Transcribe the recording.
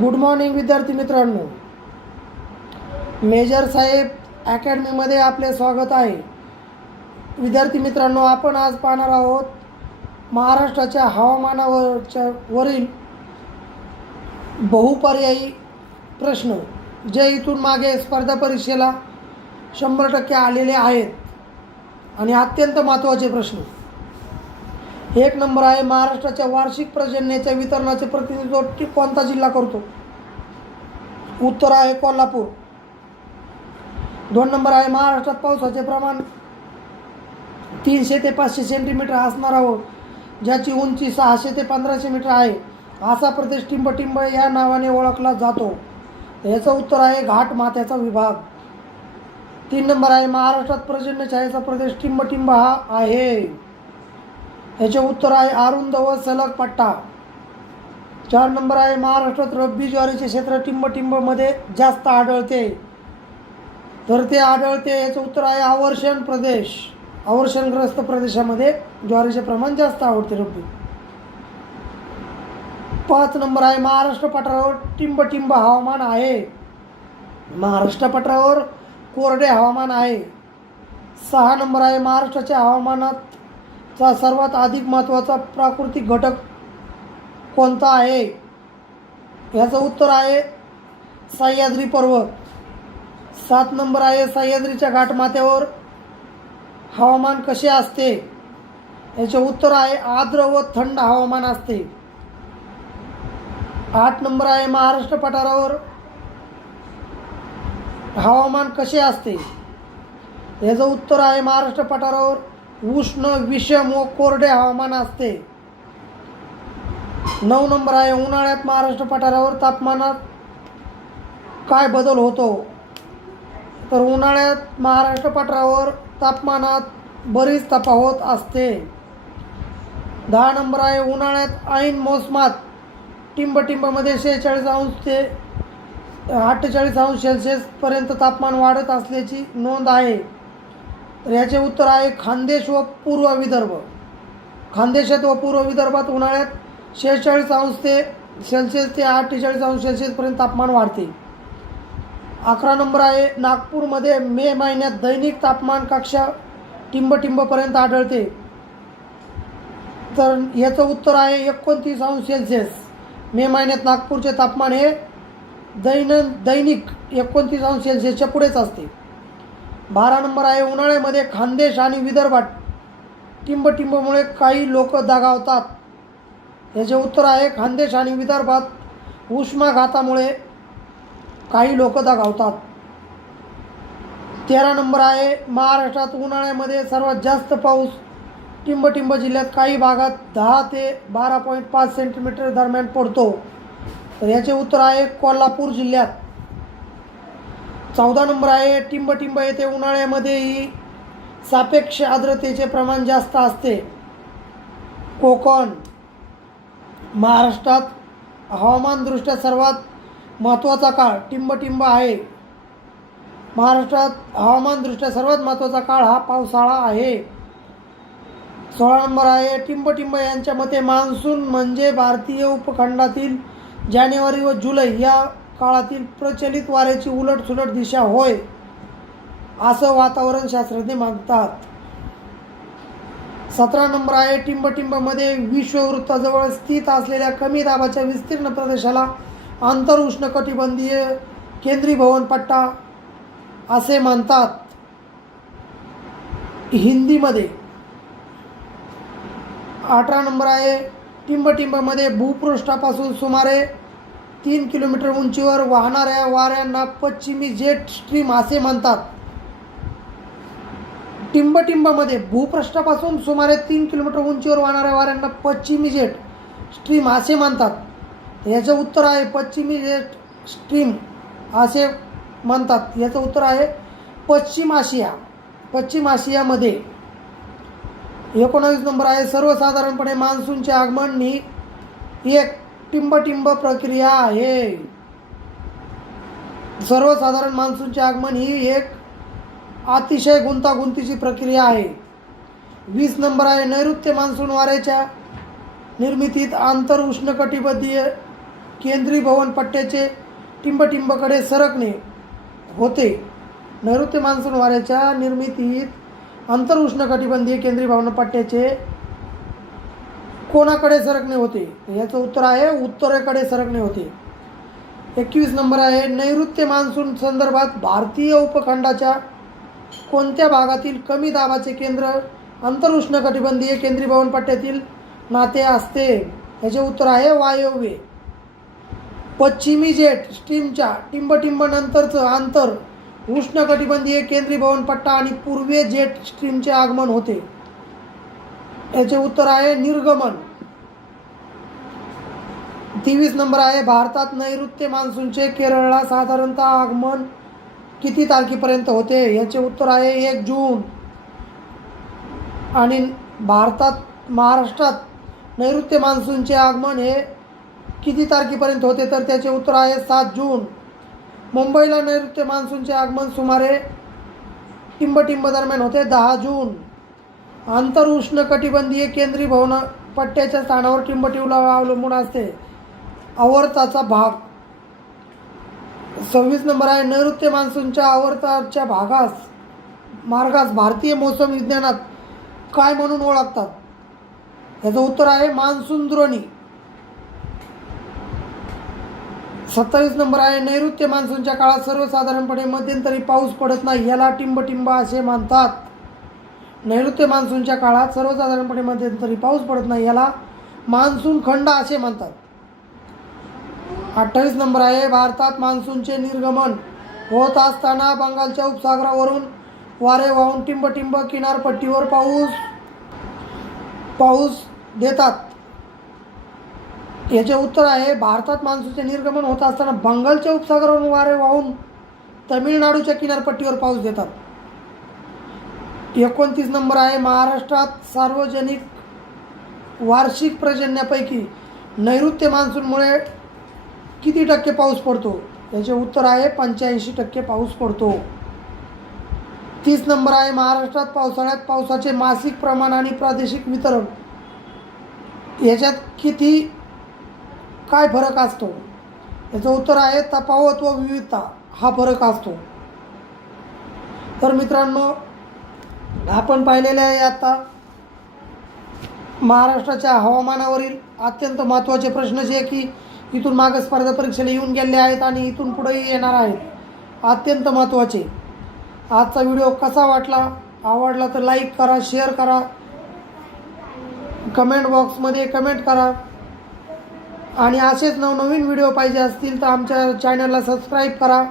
Good morning विद्यार्थी मित्रांनो. Major साहेब अकॅडमीमध्ये आपले स्वागत आहे. विद्यार्थी मित्रांनो आपण आज पाहणार आहोत महाराष्ट्राच्या हवामानावरच्या वरील बहुपर्यायी प्रश्न जे इथून मागे स्पर्धा परीक्षेला शंभर टक्के आलेले आहेत. आणि अत्यंत महत्त्वाचे प्रश्न एक नंबर आहे महाराष्ट्राच्या वार्षिक पर्जन्याच्या वितरणाचे प्रतिनिधित्व टी- कोणता जिल्हा करतो? उत्तर आहे कोल्हापूर. दोन नंबर आहे महाराष्ट्रात पावसाचे प्रमाण तीनशे ते पाचशे सेंटीमीटर असणार आहोत ज्याची उंची सहाशे ते पंधराशे मीटर आहे. असा प्रदेश टिंबटिंब या नावाने ओळखला जातो. याचं उत्तर आहे घाट माथ्याचा विभाग. तीन नंबर आहे महाराष्ट्रात पर्जन्यछायेचा प्रदेश टिंबटिंब हा आहे. याचे उत्तर आहे अरुंद व सलग पट्टा. चार नंबर आहे महाराष्ट्रात रब्बी ज्वारीचे क्षेत्र टिंबटिंबमध्ये जास्त आढळते. तर ते आढळते याचं उत्तर आहे आवर्षण प्रदेश. आवर्षणग्रस्त प्रदेशामध्ये ज्वारीचे प्रमाण जास्त आवडते रब्बी. पाच नंबर आहे महाराष्ट्र पठारावर टिंबटिंब हवामान आहे. महाराष्ट्र पठारावर कोरडे हवामान आहे. सहा नंबर आहे महाराष्ट्राच्या हवामानात चा सर्वात अधिक महत्त्वाचा प्राकृतिक घटक कोणता आहे? याचं उत्तर आहे सह्याद्री पर्वत. सात नंबर आहे सह्याद्रीच्या घाटमाथ्यावर हवामान कसे असते? याचे उत्तर आहे आर्द्र व थंड हवामान असते. आठ नंबर आहे महाराष्ट्र पठारावर हवामान कसे असते? याचं उत्तर आहे महाराष्ट्र पठारावर उष्ण विषम व कोरडे हवामान असते. नऊ नंबर आहे उन्हाळ्यात महाराष्ट्र पठारावर तापमानात काय बदल होतो? तर उन्हाळ्यात महाराष्ट्र पठारावर तापमानात बरीच तफावत असते. दहा नंबर आहे उन्हाळ्यात ऐन मोसमात टिंबटिंबमध्ये शेहेचाळीस अंश ते अठ्ठेचाळीस अंश सेल्सिअसपर्यंत तापमान वाढत असल्याची नोंद आहे. तर याचे उत्तर आहे खानदेश व पूर्व विदर्भ. खानदेशात व पूर्व विदर्भात उन्हाळ्यात शेहेचाळीस अंश ते सेल्सिअस ते अठ्ठेचाळीस अंश सेल्सिअसपर्यंत तापमान वाढते. अकरा नंबर आहे नागपूरमध्ये मे महिन्यात दैनिक तापमान कक्षा टिंबटिंबपर्यंत आढळते. तर याचं उत्तर आहे एकोणतीस अंश सेल्सिअस. मे महिन्यात नागपूरचे तापमान हे दैन दैनिक एकोणतीस अंश सेल्सिअसच्या पुढेच असते. बारा नंबर आहे उन्हाळ्यामध्ये खानदेश आणि विदर्भात टिंबटिंबमुळे काही लोक दगावतात. याचे उत्तर आहे खानदेश आणि विदर्भात उष्माघातामुळे काही लोक दगावतात. तेरा नंबर आहे महाराष्ट्रात उन्हाळ्यामध्ये सर्वात जास्त पाऊस टिंबटिंब जिल्ह्यात काही भागात दहा ते बारा पॉईंट पाच सेंटीमीटर दरम्यान पडतो. तर याचे उत्तर आहे कोल्हापूर जिल्ह्यात. चौदा नंबर आहे. टिंबटिंब येथे उन्हाळ्यामध्येही सापेक्ष आर्द्रतेचे प्रमाण जास्त असते. कोकण महाराष्ट्रात हवामानदृष्ट्या सर्वात महत्त्वाचा काळ टिंबटिंब आहे. महाराष्ट्रात हवामानदृष्ट्या सर्वात महत्त्वाचा काळ हा पावसाळा आहे. सोळा नंबर आहे. टिंबटिंब यांच्या मते मान्सून म्हणजे भारतीय उपखंडातील जानेवारी व जुलै या काळातील प्रचलित वाऱ्याची उलटसुलट दिशा होय असं वातावरण शास्त्रज्ञ मानतात. सतरा नंबर आहे टिंबटिंबमध्ये विश्ववृत्ताजवळ स्थित असलेल्या कमी दाबाच्या विस्तीर्ण प्रदेशाला आंतर उष्णकटिबंधीय केंद्रीभवन पट्टा असे मानतात. हिंदीमध्ये अठरा नंबर आहे टिंबटिंबमध्ये भूपृष्ठापासून सुमारे तीन किलोमीटर उंचीवर वाहणाऱ्या वाऱ्यांना पश्चिमी जेट स्ट्रीम असे म्हणतात. टिंबटिंबमध्ये भूपृष्ठापासून सुमारे तीन किलोमीटर उंचीवर वाहणाऱ्या वाऱ्यांना पश्चिमी जेट स्ट्रीम असे म्हणतात. याचं उत्तर आहे पश्चिमी जेट स्ट्रीम असे म्हणतात. याचं उत्तर आहे पश्चिम आशिया. पश्चिम आशियामध्ये एकोणावीस नंबर आहे. सर्वसाधारणपणे मान्सूनचे आगमन ही एक टिंबटिंब प्रक्रिया आहे. सर्वसाधारण मान्सूनचे आगमन ही एक अतिशय गुंतागुंतीची प्रक्रिया आहे. वीस नंबर आहे नैऋत्य मान्सून वाऱ्याच्या निर्मितीत आंतर उष्णकटिबंधीय केंद्रीय भवन पट्ट्याचे टिंबटिंबकडे सरकणे होते. नैऋत्य मान्सून वाऱ्याच्या निर्मितीत आंतर उष्णकटिबंधीय केंद्रीय भवन पट्ट्याचे कोणाकडे सरकणे होते? याचं उत्तर आहे उत्तरेकडे सरकणे होते. एकवीस नंबर आहे नैऋत्य मान्सून संदर्भात भारतीय उपखंडाच्या कोणत्या भागातील कमी दाबाचे केंद्र? अंतरुष्ण उष्णकटिबंधीय केंद्रीय भवन पट्ट्यातील नाते असते. याचे उत्तर आहे वायव्य. पश्चिमी जेट स्ट्रीमच्या टिंबटिंब नंतरचं अंतर उष्णकटिबंधीय केंद्रीय भवन पट्टा आणि पूर्वे जेट स्ट्रीमचे आगमन होते. याचे उत्तर आहे निर्गमन. तेवीस नंबर आहे भारतात नैऋत्य मान्सूनचे केरळला साधारणतः आगमन किती तारखेपर्यंत होते? याचे उत्तर आहे एक जून. आणि भारतात महाराष्ट्रात नैऋत्य मान्सूनचे आगमन हे किती तारखेपर्यंत होते? तर त्याचे उत्तर आहे सात जून. मुंबईला नैऋत्य मान्सूनचे आगमन सुमारे टिंबटिंब दरम्यान होते दहा जून. आंतर उष्णकटिबंधीय केंद्रीय भवन पट्ट्याच्या स्थानावर टिंबटिंबला अवलंबून असते. आवर्ताचा भाग. सव्वीस नंबर आहे नैऋत्य मान्सूनच्या आवर्ताच्या भागास मार्गास भारतीय मोसम विज्ञानात काय म्हणून ओळखतात? याचं उत्तर आहे मान्सून द्रोणी सत्तावीस नंबर आहे नैऋत्य मान्सूनच्या काळात सर्वसाधारणपणे मध्यंतरी पाऊस पडत नाही याला टिंबटिंब असे मानतात. नैऋत्य मान्सूनच्या काळात सर्वसाधारणपणे मध्यंतरी पाऊस पडत नाही याला मान्सून खंड असे म्हणतात. अठ्ठावीस नंबर आहे भारतात मान्सूनचे निर्गमन होत असताना बंगालच्या उपसागरावरून वारे वाहून टिंबटिंब किनारपट्टीवर पाऊस पाऊस देतात. याचे उत्तर आहे भारतात मान्सूनचे निर्गमन होत असताना बंगालच्या उपसागरावरून वारे वाहून तमिळनाडूच्या किनारपट्टीवर पाऊस देतात. एकोणतीस नंबर आहे महाराष्ट्रात सार्वजनिक वार्षिक पर्जन्यापैकी नैऋत्य मान्सूनमुळे किती टक्के पाऊस पडतो? याचे उत्तर आहे पंच्याऐंशी टक्के पाऊस पडतो. तीस नंबर आहे महाराष्ट्रात पावसाळ्यात पावसाचे मासिक प्रमाण आणि प्रादेशिक वितरण. याच्यात किती काय फरक असतो? याचं उत्तर आहे तफावत व विविधता. हा फरक असतो. तर मित्रांनो आपण पाहिलेले आहे आता महाराष्ट्राच्या हवामानावरील अत्यंत महत्त्वाचे प्रश्न जे की इथून मागं स्पर्धा परीक्षेला येऊन गेले आहेत आणि इथून पुढेही येणार आहेत अत्यंत महत्त्वाचे. आजचा व्हिडिओ कसा वाटला आवडला तर लाईक करा शेअर करा. कमेंट बॉक्समध्ये कमेंट करा. आणि असेच नवनवीन व्हिडिओ पाहिजे असतील तर आमच्या चॅनलला सबस्क्राईब करा.